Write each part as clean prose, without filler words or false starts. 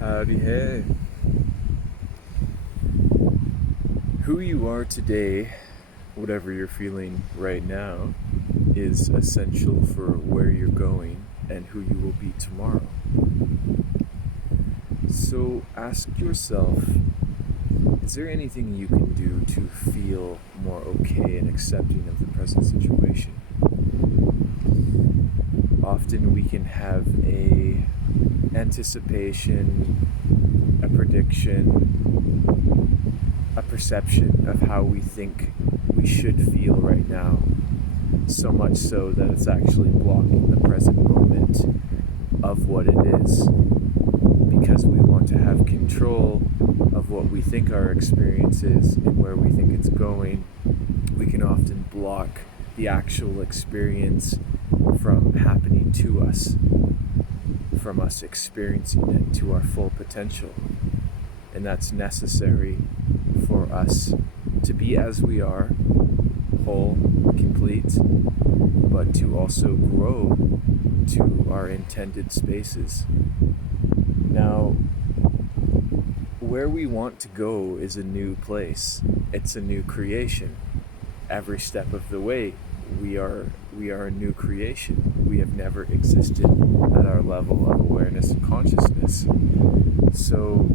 Howdy, hey. Who you are today, whatever you're feeling right now, is essential for where you're going and who you will be tomorrow. So ask yourself, is there anything you can do to feel more okay and accepting of the present situation? Often we can have a anticipation, a prediction, a perception of how we think we should feel right now, so much so that it's actually blocking the present moment of what it is, because we want to have control of what we think our experience is and where we think it's going. We can often block the actual experience from happening to us, from us experiencing it to our full potential. And that's necessary for us to be as we are, whole, complete, but to also grow to our intended spaces. Now, where we want to go is a new place. It's a new creation. Every step of the way, we are a new creation. We have never existed at our level of awareness and consciousness. So,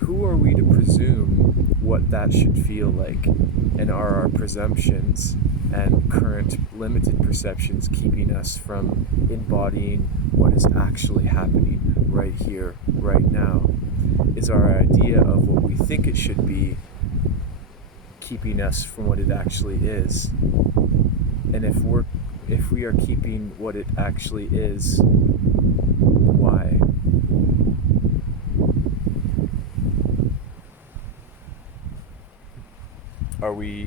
who are we to presume what that should feel like? And are our presumptions and current limited perceptions keeping us from embodying what is actually happening right here, right now? Is our idea of what we think it should be keeping us from what it actually is? And if we are keeping what it actually is, why?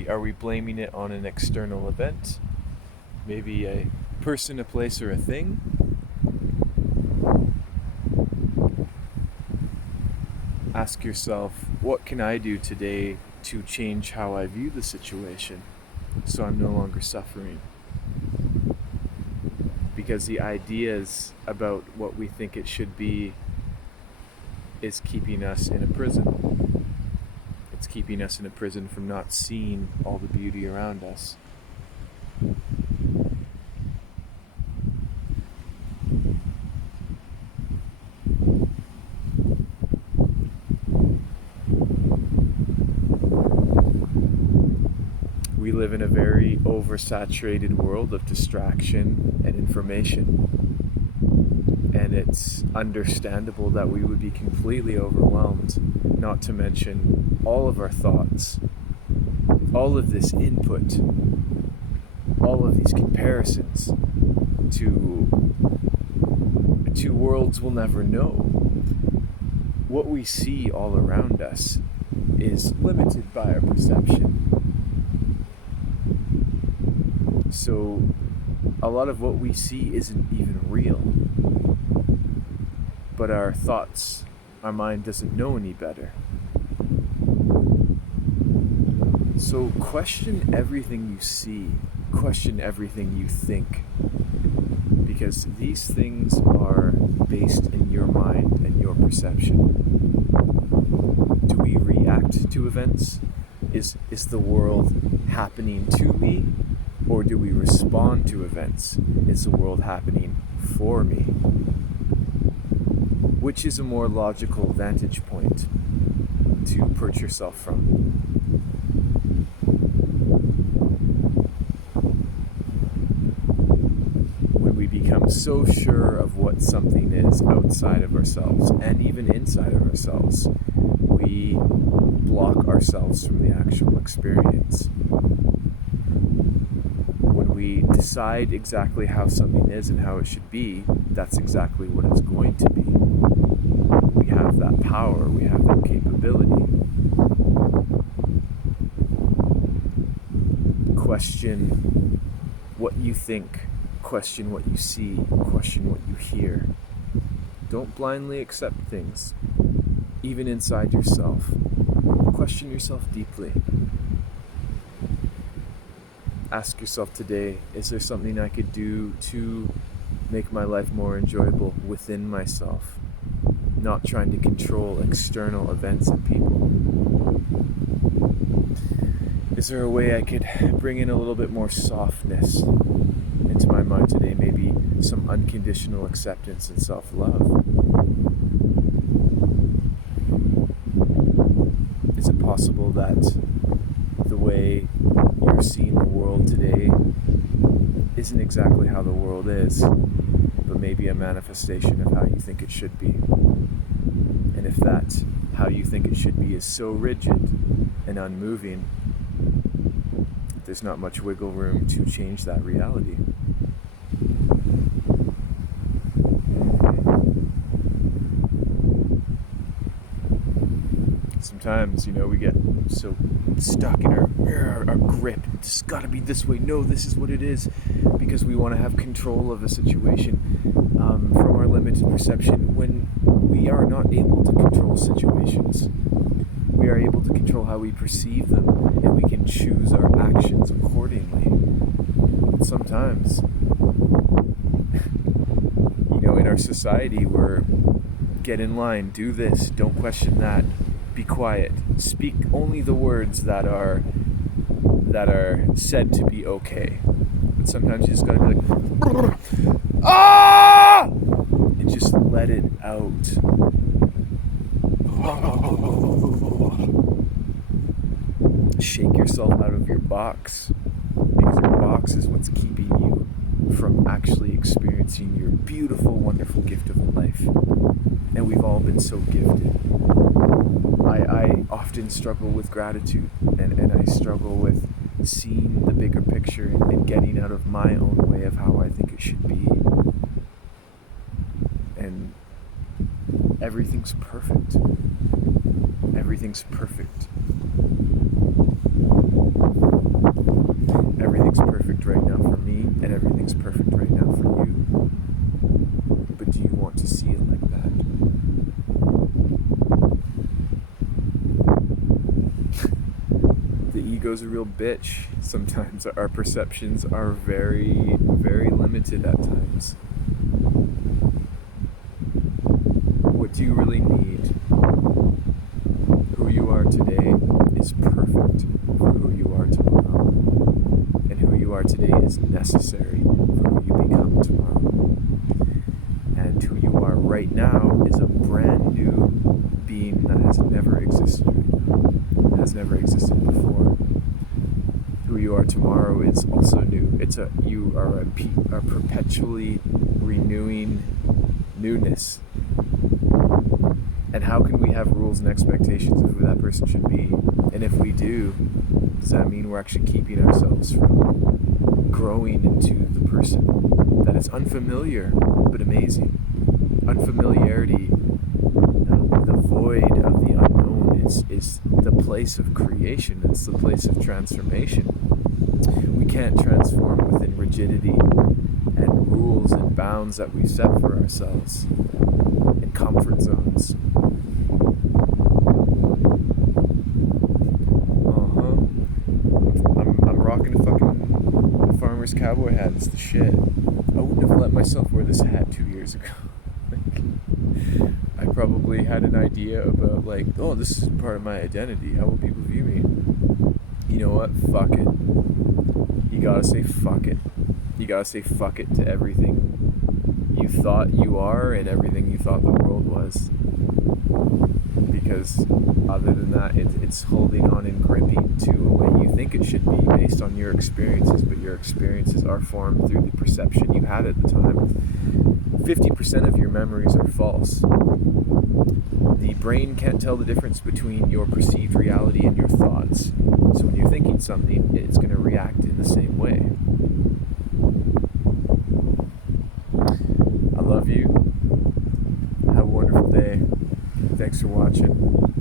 Are we blaming it on an external event? Maybe a person, a place, or a thing? Ask yourself, what can I do today to change how I view the situation so I'm no longer suffering? Because the ideas about what we think it should be is keeping us in a prison. It's keeping us in a prison from not seeing all the beauty around us. We live in a very oversaturated world of distraction and information. And it's understandable that we would be completely overwhelmed, not to mention all of our thoughts, all of this input, all of these comparisons to worlds we'll never know. What we see all around us is limited by our perception. So a lot of what we see isn't even real. But our thoughts, our mind doesn't know any better. So question everything you see, question everything you think, because these things are based in your mind and your perception. Do we react to events? Is the world happening to me? Or do we respond to events? Is the world happening for me? Which is a more logical vantage point to perch yourself from? When we become so sure of what something is outside of ourselves and even inside of ourselves, we block ourselves from the actual experience. When we decide exactly how something is and how it should be, that's exactly what it's going to be. We have that power, we have that capability. Question what you think, question what you see, question what you hear. Don't blindly accept things, even inside yourself. Question yourself deeply. Ask yourself today, is there something I could do to make my life more enjoyable within myself? not trying to control external events and people. Is there a way I could bring in a little bit more softness into my mind today? Maybe some unconditional acceptance and self-love. Is it possible that the way you're seeing the world today isn't exactly how the world is, but maybe a manifestation of how you think it should be? And if that how you think it should be is so rigid and unmoving, there's not much wiggle room to change that reality. Sometimes, we get so stuck in our grip. It's got to be this way. No, this is what it is. Because we want to have control of a situation from our limited perception, when we are not able to control situations. We are able to control how we perceive them, and we can choose our actions accordingly. But sometimes, in our society, we're get in line, do this, don't question that, be quiet, speak only the words that are said to be okay. But sometimes you just gotta be like, ah, and just let it out. Shake yourself out of your box, because your box is what's keeping you from actually experiencing your beautiful, wonderful gift of life. And we've all been so gifted. I often struggle with gratitude, and I struggle with seeing the bigger picture and getting out of my own way of how I think it should be. And everything's perfect. Everything's perfect. Everything's perfect right now for me, and everything's perfect right now for you. But do you want to see it like that? The ego's a real bitch. Sometimes our perceptions are very, very limited at times. What do you really need? Who you are today is perfect for who you are tomorrow. And who you are today is necessary for who you become tomorrow. And who you are right now is a brand new being that has never existed right now. Has never existed before. Who you are tomorrow is also new. You are a perpetually renewing newness. And how can we have rules and expectations of who that person should be? And if we do, does that mean we're actually keeping ourselves from growing into the person that is unfamiliar but amazing? Unfamiliarity, the void of the unknown, is the place of creation. It's the place of transformation. We can't transform within rigidity and rules and bounds that we set for ourselves in comfort zones. I'm rocking a fucking farmer's cowboy hat. It's the shit. I wouldn't have let myself wear this hat 2 years ago. I probably had an idea about this is part of my identity. How will people view me? You know what? Fuck it. You gotta say fuck it. You gotta say fuck it to everything you thought you are and everything you thought the world was. Because other than that, it's holding on and gripping to a way you think it should be based on your experiences, but your experiences are formed through the perception you had at the time. 50% of your memories are false. The brain can't tell the difference between your perceived reality and your thoughts. So when you're thinking something, it's going to react in the same way. I love you. Have a wonderful day. Thanks for watching.